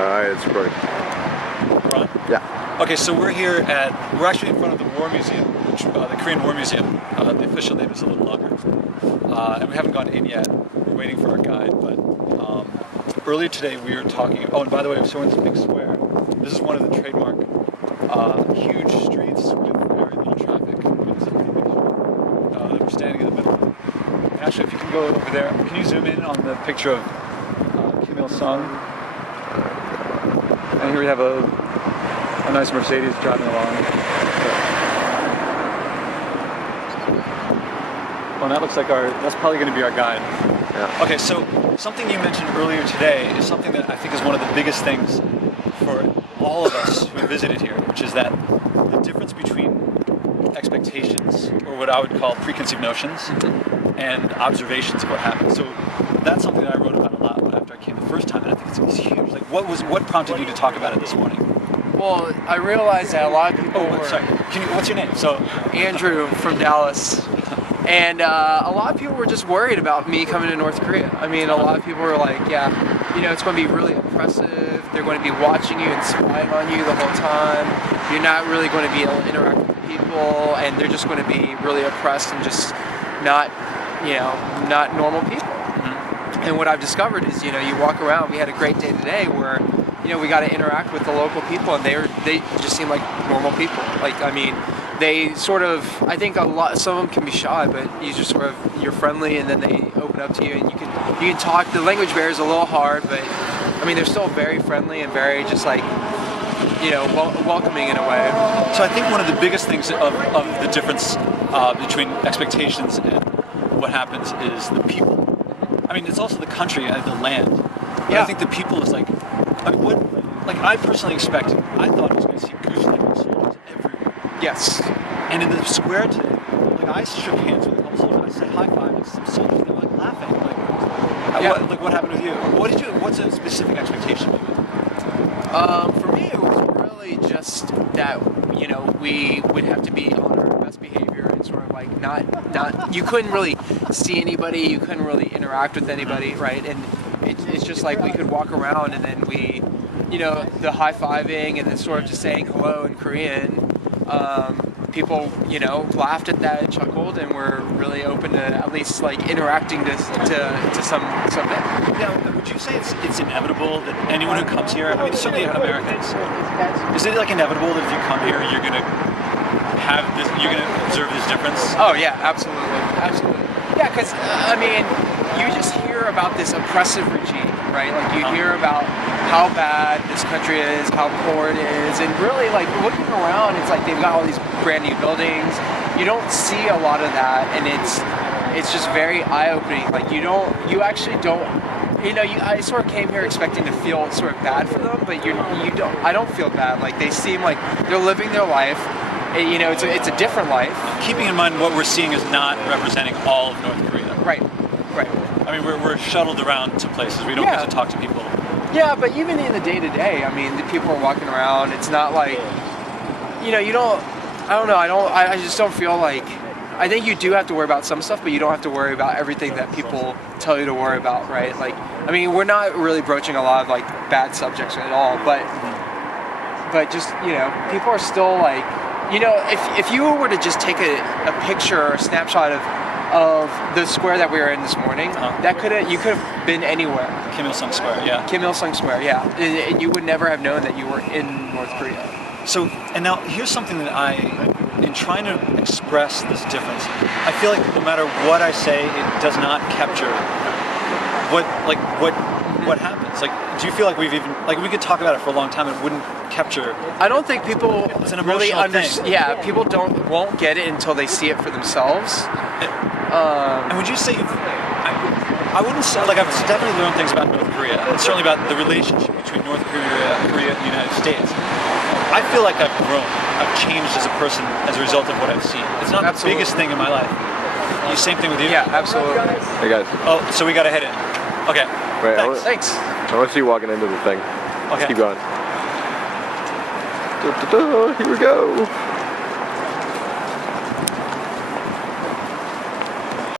It's recording. We're on? Yeah. Okay, so we're actually in front of the War Museum, the Korean War Museum. The official name is a little longer. And we haven't gone in yet. We're waiting for our guide, but earlier today we were talking, oh, and by the way, so we're in this big square. This is one of the trademark huge streets with very little traffic. It's a pretty big street. That we're standing in the middle of. And actually, if you can go over there, can you zoom in on the picture of Kim Il-sung? And here we have a nice Mercedes driving along. Oh, and that looks like that's probably going to be our guide. Yeah. Okay, so something you mentioned earlier today is something that I think is one of the biggest things for all of us who visited here, which is that the difference between expectations, or what I would call preconceived notions, and observations of what happened. So that's something that I wrote about a lot after I came the first time, and I think it's huge. Like, what prompted you to talk about it this morning? Well, I realized that a lot of people were... Sorry. What's your name? So Andrew from Dallas. And a lot of people were just worried about me coming to North Korea. I mean, a lot of people were like, yeah, it's going to be really oppressive. They're going to be watching you and spying on you the whole time. You're not really going to be able to interact with people, and they're just going to be really oppressed and just not normal people. Mm-hmm. And what I've discovered is, you walk around. We had a great day today where, we got to interact with the local people, and they just seem like normal people. Like, I mean, they sort of, I think some of them can be shy, but you're friendly, and then they open up to you, and you can talk. The language barrier is a little hard, but I mean, they're still very friendly and very just like, welcoming in a way. So I think one of the biggest things of the difference between expectations and what happens is the people. I mean, it's also the country and the land. But Yeah. I think the people is like, I personally expected, I thought I was going to see goose-legged soldiers everywhere. Yes. And in the square today, I shook hands with a couple soldiers. I said high five to some soldiers. They were laughing. What happened with you? What's a specific expectation? For me, it was really just that we would have to be on our best behavior and sort of like not you couldn't really see anybody, you couldn't really interact with anybody, right? And it's just like we could walk around, and then we, the high-fiving and then sort of just saying hello in Korean. People, laughed at that and chuckled, and were really open to at least like interacting to some bit. Now, would you say it's inevitable that anyone who comes here, I mean, certainly Americans, is it like inevitable that if you come here, you're gonna observe this difference? Oh yeah, absolutely. Yeah, because I mean, you just hear about this oppressive regime, right? Like you hear about how bad this country is, how poor it is, and really like looking around, it's like they've got all these brand new buildings. You don't see a lot of that, and it's just very eye-opening. Like you actually don't. I sort of came here expecting to feel sort of bad for them, but you don't. I don't feel bad. Like they seem like they're living their life. It's a different life. Keeping in mind what we're seeing is not representing all of North Korea. Right. I mean, we're shuttled around to places. We don't get to talk to people. Yeah, but even in the day-to-day, I mean, the people are walking around. It's not like, you don't. I don't know. I just don't feel like. I think you do have to worry about some stuff, but you don't have to worry about everything that people tell you to worry about, right? Like, I mean, we're not really broaching a lot of like bad subjects at all, but just people are still like, if you were to just take a picture or a snapshot of the square that we were in this morning, you could have been anywhere. Kim Il-sung Square, yeah. Kim Il-sung Square, yeah. And you would never have known that you were in North Korea. So, and now here's something that in trying to express this difference, I feel like no matter what I say, it does not capture what happens. Like, do you feel like we could talk about it for a long time and it wouldn't capture? I don't think people really understand. Yeah, people won't get it until they see it for themselves. And would you say I wouldn't say, I've definitely learned things about North Korea, and certainly about the relationship between North Korea and the United States. I feel like I've grown. I've changed as a person as a result of what I've seen. It's not the biggest thing in my life. Same thing with you? Yeah, absolutely. Hey guys. Oh, so we gotta head in. Okay. Wait, Thanks. I want to see you walking into the thing. Okay. Let's keep going. Here we go.